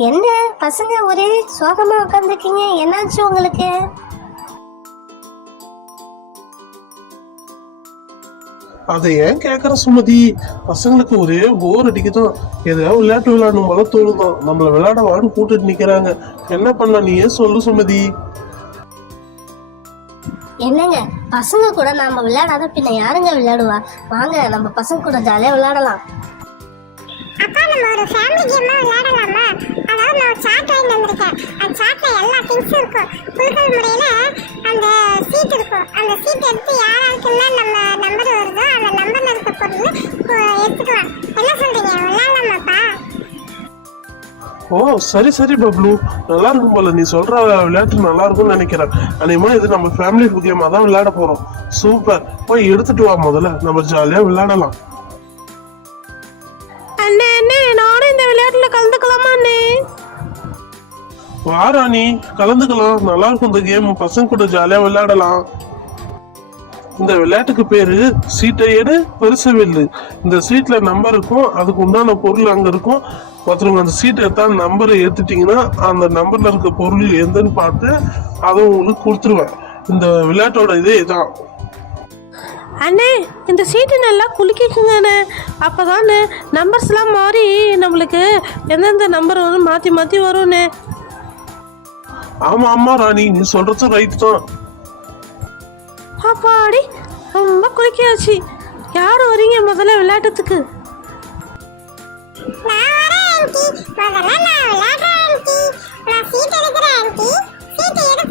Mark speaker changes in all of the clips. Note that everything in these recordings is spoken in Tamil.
Speaker 1: என்ன பசங்க ஒரே சோகமா உட்காந்துருக்கீங்க என்னாச்சு உங்களுக்கு?
Speaker 2: அதை ஏன் கேக்குற சுமதி? பசங்களுக்கு ஒரே போர் அடிக்குதான் ஏதாவது விளையாட்டு விளையாடணும் போல தோணுதான் நம்மள விளையாட வான்னு கூட்டிட்டு நிக்கிறாங்க. என்ன பண்ண நீயே சொல்லு சுமதி.
Speaker 1: என்னங்க? பசங்க கூட நாம விளையாடாத பின்ன யாருங்க விளையாடுவா? வாங்க நம்ம பசங்க கூட ஜாலியா விளையாடலாம்.
Speaker 3: அப்பா நம்ம ஒரு ஃபேமிலி கேமா விளையாடலாமா? அதாவது நான் ஒரு சார்ட் வாங்கி வந்திருக்கேன். அந்த சார்ட்ல எல்லா திங்ஸும் இருக்கும். குலுக்கல் முறையில அந்த சீட் இருக்கும். அந்த சீட் எடுத்து யாராருக்குலாம் நம்ம நம்பர் வருதோ அந்த நம்பர்ல இருக்க பொருள் எடுத்துக்கலாம். என்ன சொல்றீங்க? விளையாடலாமாப்பா?
Speaker 2: ஓ சரி சரி பப்ளு. நல்லா இருக்கும் போல. நீ சொல்ற விளையாட்டு நல்லா இருக்கும்னு நினைக்கிறேன். அநேகமா இது நம்ம ஃபேமிலி கேமா தான் விளையாட போறோம். சூப்பர் போய் எடுத்துட்டு வா முதல்ல. நம்ம ஜாலியா விளையாடலாம்.
Speaker 4: அண்ணே அண்ணே நானும் இந்த விளையாட்டுல கலந்துக்கலாமா அண்ணே?
Speaker 2: வாராணி கலந்துக்கலாம். நல்லா இருக்கும் இந்த கேம் பசங்க கூட ஜாலியா விளையாடலாம். இந்த விளையாட்டுக்கு பேரு சீட்டை எடு பெருசு வெல்லு இந்த சீட்ல நம்பர் இருக்கும். அதுக்கு உண்டான பொருள் அங்க இருக்கும். ஒருத்தவங்க அந்த சீட்டை தான் நம்பரை ஏத்துட்டீங்கன்னா அந்த நம்பர்ல இருக்க பொருள் எந்தன்னு பார்த்து அதை உங்களுக்கு கொடுத்துருவேன். இந்த விளையாட்டோட இதே இதான்
Speaker 4: அண்ணே இந்த சீட்டு நல்லா குலுக்கிக்குங்க அப்போ தானே நம்பர்ஸ்லாம் மாறி நம்மளுக்கு எந்தெந்த நம்பர் வரும் மாற்றி மாற்றி வரும்ண்ணே
Speaker 2: ஆமா ஆமா ராணி நீ சொல்றது ரைட் தான்.
Speaker 4: அப்பாடி ரொம்ப குலுக்கியாச்சு யார் வரீங்க முதல்ல விளையாட்டுறதுக்கு
Speaker 3: நான் வரேன் ஆன்ட்டி முதல்ல நான் விளையாடுறேன் ஆன்ட்டி நான் சீட் எடுக்கிறேன் ஆன்ட்டி சீட் எடுத்துட்டேன்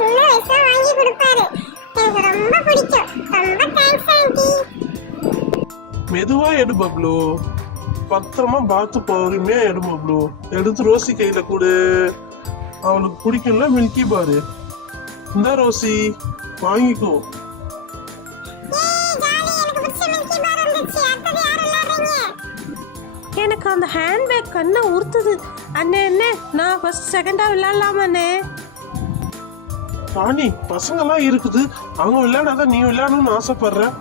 Speaker 3: சின்ன வயசுல வாங்கி கொடுப்பாரு. எனக்கு ரொம்ப பிடிக்கும். ரொம்ப தேங்க்ஸ் ஆன்ட்டி
Speaker 2: மெதுவா எடு பப்ளு. பத்திரமா பார்த்து பொறுமையா எடு பப்ளு. எடுத்து ரோசி கையில கொடு. அவளுக்கு பிடிக்கும்ல மில்கி பாரு இந்த ரோசி வாங்கிக்கோ.
Speaker 3: ஏய் ஜாலி. எனக்கு
Speaker 4: அந்த ஹேண்ட்பேக் கண்ணை உறுத்துது. அண்ணே அண்ணே நான் ஃபர்ஸ்ட் செகண்டாக விளையாடலாமா அண்ணே
Speaker 2: ராணி பசங்கெல்லாம் இருக்குது. அவங்க விளையாடாத நீ விளையாடணும்னு ஆசைப்படுற.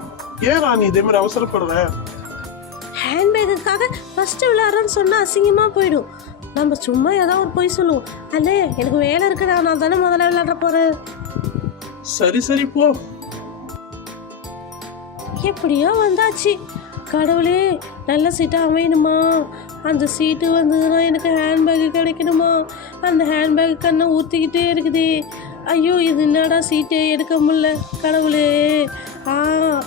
Speaker 2: ஏன் ராணி இதே மாதிரி அவசரப்படுற?
Speaker 4: ஹேண்ட்பேக்குக்காக ஃபஸ்ட்டு விளையாடுறேன்னு சொன்னால் அசிங்கமாக போயிடும். நம்ம சும்மா ஏதாவது ஒரு பொய் சொல்லுவோம். அண்ணே எனக்கு வேலை இருக்குடா நான் தானே முதல்ல விளையாட போகிறேன்
Speaker 2: சரி சரி போ.
Speaker 4: எப்படியோ வந்தாச்சு. கடவுளே நல்ல சீட்டாக அமையணுமா? அந்த சீட்டு வந்ததுன்னா எனக்கு ஹேண்ட்பேக்கு கிடைக்கணுமா? அந்த ஹேண்ட்பேக் கண்ணை ஊற்றிக்கிட்டே இருக்குதே. ஐயோ இது என்னடா சீட்டே எடுக்க முடியல? கடவுளே. ஆ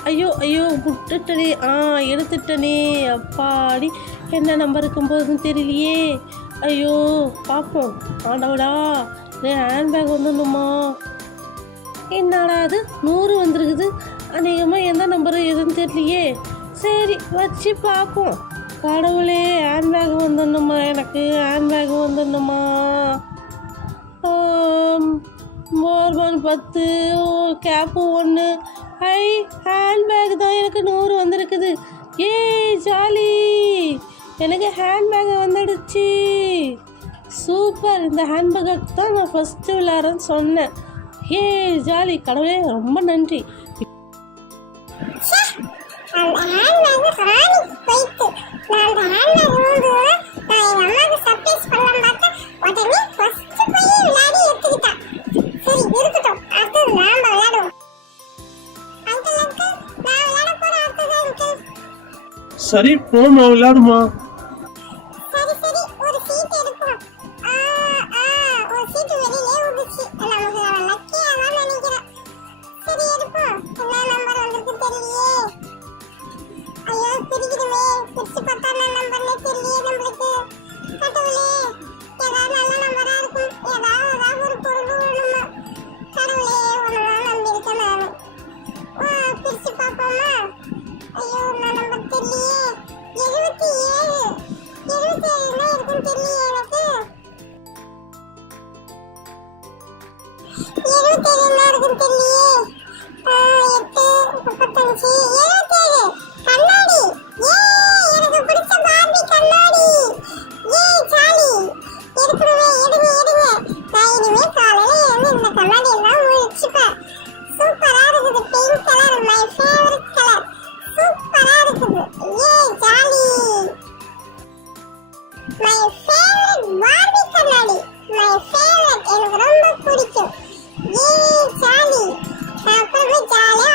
Speaker 4: ஐயோ ஐயோ விட்டுட்டனே. ஆ எடுத்துட்டனே. அப்பாடி என்ன நம்பர் இருக்கும் தெரியலையே. ஐயோ பார்ப்போம் ஆண்டவடா என் ஹேண்ட்பேக் வந்துடணுமா? என்னடா அது? நூறு வந்துருக்குது. அநேகமாக எந்த நம்பரு எதுன்னு தெரியலையே. சரி வச்சு பார்ப்போம் கடவுளே ஹேண்ட்பேக் வந்துடணுமா? எனக்கு ஹேண்ட்பேக் வந்துடணுமா? போர்பான் பத்து ஓ கேப்பு ஒன்று ஐ ஹேண்ட்பேக் தான் எனக்கு நூறு வந்திருக்குது. ஏய் ஜாலி. எனக்கு ஹேண்ட்பேக் வந்துடுச்சு. சூப்பர் இந்த ஹேண்ட்பேக் தான் நான் ஃபஸ்ட்டு விளையாடுறேன்னு சொன்னேன். ஏ ஜாலி. கடவுளே ரொம்ப நன்றி.
Speaker 3: அந்த ஹேண்ட்பேக் ராணி போயிட்டு நான் அந்த சரி
Speaker 2: போமா விளையாடுமா
Speaker 3: பிடிக்கும். ஏ ஜாலியா ஜாலியா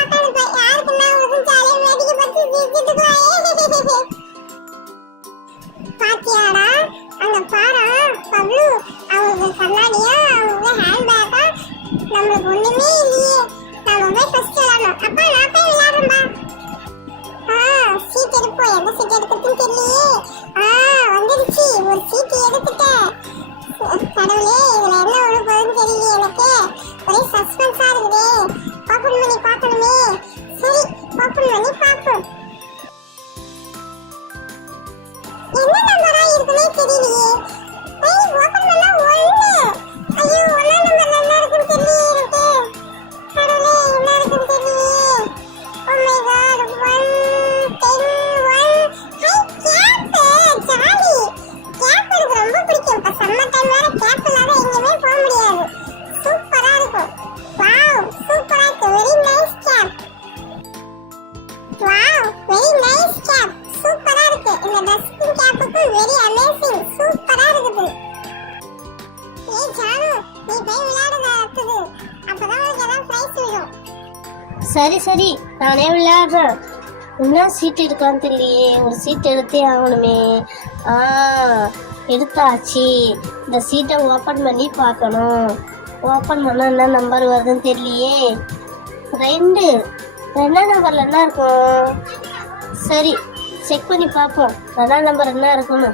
Speaker 3: பார்த்து சிரிச்சுட்டு பாத்தியாடா? அங்க பாரு பப்ளு. அவங்க கண்ணாடியா அவங்க ஹேண்ட்பேக்கா? நம்மளுக்கு ஒண்ணுமே இல்லையே. நாம போய் ஃபர்ஸ்ட் விளையாடணும். அப்பா நான் போய் விளையாடுறேன்பா. ஆ சீட் எடுப்போம். எந்த சீட் எடுக்கிறதுன்னு தெரியலையே. ஆ வந்துருச்சு. ஒரு சீட் எடுத்துட்டேன். இந்த டஸ்டிங் கேப்புக்கு வெரி அமேசிங் சூப்பரா இருக்குது. ஏய் ஜானு நீ போய் விளையாடுங்க அடுத்தது. அப்பதான் உனக்கு எல்லாம் பிரைஸ் விடும்.
Speaker 1: சரி சரி. நானே விளையாடுறேன். என்ன சீட் எடுக்கலான்னு தெரியலையே. ஒரு சீட் எடுத்தே ஆகணுமே. ஆ எடுத்தாச்சு. இந்த சீட்டை ஓப்பன் பண்ணி பார்க்கணும். ஓப்பன் பண்ணால் என்ன நம்பர் வருதுன்னு தெரியலையே. ரெண்டு. என்ன நம்பரில் என்ன இருக்கும்? சரி. செக் பண்ணி பார்ப்போம். அதான் நம்பர் என்ன இருக்குன்னு.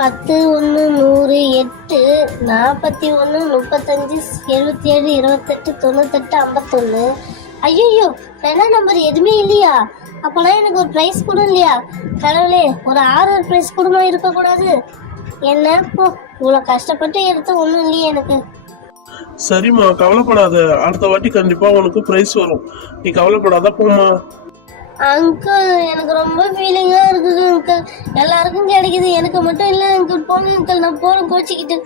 Speaker 1: பத்து ஒன்று நூறு எட்டு நாற்பத்தி ஒன்று முப்பத்தஞ்சு எழுபத்தி ஏழு இருபத்தெட்டு தொண்ணூத்தெட்டு ஐம்பத்தொன்று ஐயோ ரெண்டாம் நம்பர் எதுவுமே இல்லையா? அப்போலாம் எனக்கு ஒரு ப்ரைஸ் கூட இல்லையா? கடவுளே ஒரு ஆறு ஒரு ப்ரைஸ் கொடுமா இருக்கக்கூடாது. என்ன? போ இவ்வளோ கஷ்டப்பட்டு எடுத்து ஒன்றும் இல்லையே எனக்கு.
Speaker 2: சரிம்மா கவலைப்படாத. அடுத்த வாட்டி கண்டிப்பாக உனக்கு ப்ரைஸ் வரும். நீ கவலைப்படாத போமா
Speaker 1: அங்கிள் எனக்கு ரொம்ப ஃபீலிங்காக இருக்குது அங்கிள் எல்லாருக்கும் கிடைக்குது. எனக்கு மட்டும் இல்லை அங்கிள் போங்க அங்கிள் நான் போகிறேன் கோச்சிக்கிட்டு.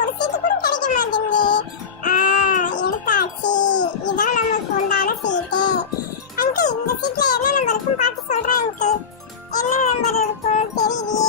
Speaker 3: ஒரு கூட ஆ என்ன நம்பர் இருக்கும் பார்த்து சொல்றேன் அங்கிள் என்ன நம்பர் இருக்கும்?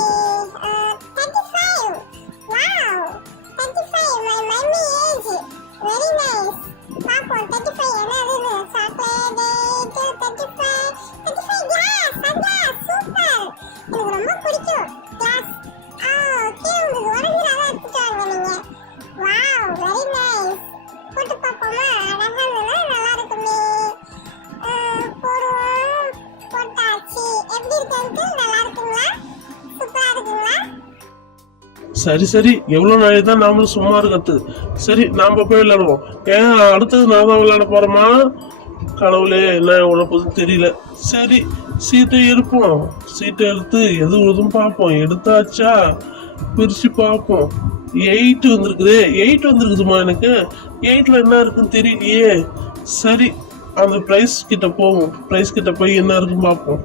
Speaker 2: சரி சரி. எவ்வளோ நாளைக்கு தான் நாமளும் சும்மா இருக்கிறது? சரி நாம் போய் விளையாடுவோம். ஏன் அடுத்தது நான் தான் விளையாட போகிறோமா கடவுளே என்ன உழப்பது தெரியல. சரி சீட்டை எடுப்போம். சீட்டை எடுத்து எது உழுதும் பார்ப்போம். எடுத்தாச்சா? பிரித்து பார்ப்போம். எயிட் வந்திருக்குது. எயிட் வந்துருக்குதுமா எனக்கு? எயிட்டில் என்ன இருக்குன்னு தெரியலையே. சரி அந்த ப்ரைஸ் கிட்ட போவோம். ப்ரைஸ் கிட்ட போய் என்ன இருக்குன்னு பார்ப்போம்.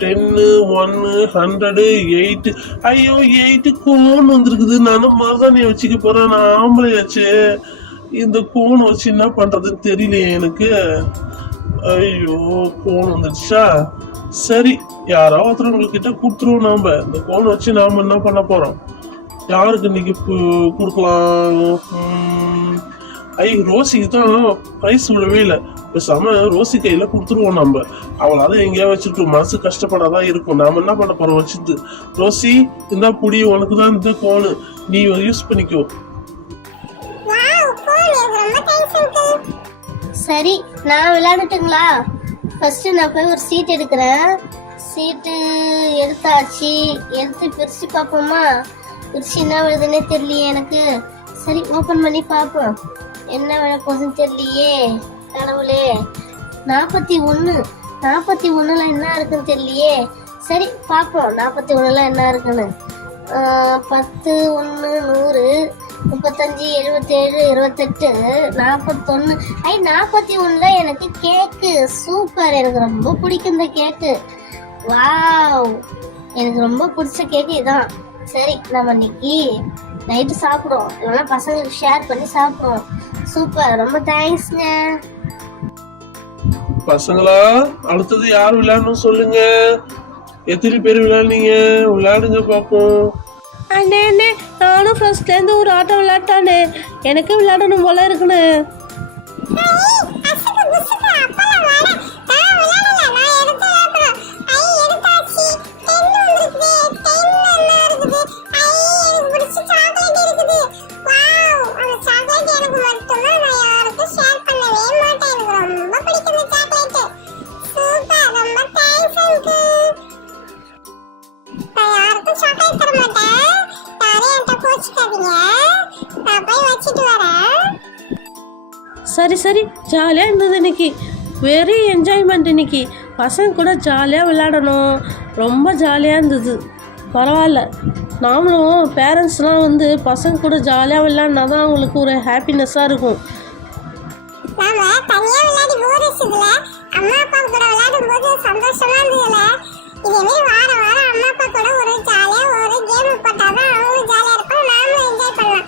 Speaker 2: டென்னு ஒன்னு ஹண்ட்ரடு எயிட்டு ஐயோ எயிட்டு கோன் வந்துருக்குது. நானும் மருதாணியை வச்சுக்க போறேன். நான் ஆம்பளையாச்சு இந்த கோன் வச்சு என்ன பண்றதுன்னு தெரியலையே எனக்கு. ஐயோ கோன் வந்துடுச்சா சரி யாராவது ஒருத்தர் கிட்ட கொடுத்துருவோம் நாம. இந்த கோன் வச்சு நாம என்ன பண்ண போறோம்? யாருக்கு இன்னைக்கு கொடுக்கலாம்? ஐயோ ஐ ரோசிக்கு தான் ப்ரைஸ் விடவே இல்லை. பேசாம ரோசி கையில கொடுத்துருவோம் நம்ம. அவளால எங்கேயா வச்சுட்டு மனசு கஷ்டப்படாதான் இருக்கும். நாம என்ன பண்ண போறோம்? வச்சுட்டு ரோசி இந்த புடி உனக்கு தான் இந்த கோனு நீ யூஸ் பண்ணிக்கோ.
Speaker 1: சரி நான் விளையாடட்டுங்களா? ஃபர்ஸ்ட் நான் போய் ஒரு சீட் எடுக்கிறேன். சீட்டு எடுத்தாச்சு. எடுத்து பிரிச்சு பார்ப்போமா? பிரிச்சு என்ன விழுதுன்னே தெரியலையே எனக்கு. சரி ஓப்பன் பண்ணி பார்ப்போம். என்ன விழ போகுதுன்னு தெரியலையே. கடவுளே நாற்பத்தி ஒன்று நாற்பத்தி ஒன்றில் என்ன இருக்குன்னு தெரியலையே. சரி பார்ப்போம். நாற்பத்தி ஒன்றில் என்ன இருக்குன்னு. பத்து ஒன்று நூறு முப்பத்தஞ்சு எழுபத்தேழு இருபத்தெட்டு நாற்பத்தொன்று ஐ நாற்பத்தி ஒன்றில் எனக்கு கேக்கு. சூப்பர். எனக்கு ரொம்ப பிடிக்கும் இந்த கேக்கு. வாவ். எனக்கு ரொம்ப பிடிச்ச கேக்கு இதான். சரி நம்ம இன்னைக்கு நைட்டு சாப்பிடுவோம். இல்லைன்னா பசங்களுக்கு ஷேர் பண்ணி சாப்பிடுவோம். சூப்பர். ரொம்ப தேங்க்ஸ்ங்க
Speaker 2: பசங்களா அடுத்தது யார் விளையாடணும் சொல்லுங்க. எத்தனை பேர் விளையாடுனீங்க? விளையாடுங்க பாப்போம்.
Speaker 4: அண்ணே அண்ணே நானும் ஃபர்ஸ்ட்லேருந்து ஒரு ஆட்டம் விளையாட்டானே. எனக்கு விளையாடணும் போல இருக்குண்ணே.
Speaker 3: பிடிச்ச சாக்லேட் இருக்குது. வாவ் அந்த சாக்லேட் எனக்கு நான் யாருக்கும் ஷேர் பண்ணவே மாட்டேன். எனக்கு ரொம்ப பிடிக்கும் இந்த சாக்லேட் சூப்பர் ரொம்ப தேங்க்ஸ் அங்கிள் நான் யாருக்கும் சாக்லேட் தர மாட்டேன். யாரும் என்கிட்ட கோச்சிக்காதீங்க. நான் போய் வச்சுட்டு வரேன்.
Speaker 4: சரி சரி ஜாலியாக இருந்தது இன்னைக்கு. வெரி என்ஜாய்மெண்ட் இன்னைக்கு. பசங்க கூட ஜாலியாக விளையாடணும். ரொம்ப ஜாலியாக இருந்தது. பரவாயில்ல. நாமளும் பேரண்ட்ஸ்லாம் வந்து பசங்க கூட ஜாலியாக விளையாடினா தான் அவங்களுக்கு ஒரு ஹாப்பினஸ்ஸாக இருக்கும்.
Speaker 3: நாம தனியா விளையாடி போர் அடிச்சதுல அம்மா அப்பா கூட விளையாடும் போது சந்தோஷமா இருந்ததுல? இதே வார வாரம் அம்மா அப்பா கூட ஒரு ஜாலியா ஒரு கேம் போட்டாதான் அவங்களும் ஜாலியா இருப்பாங்க நாமளும் என்ஜாய் பண்ணலாம்.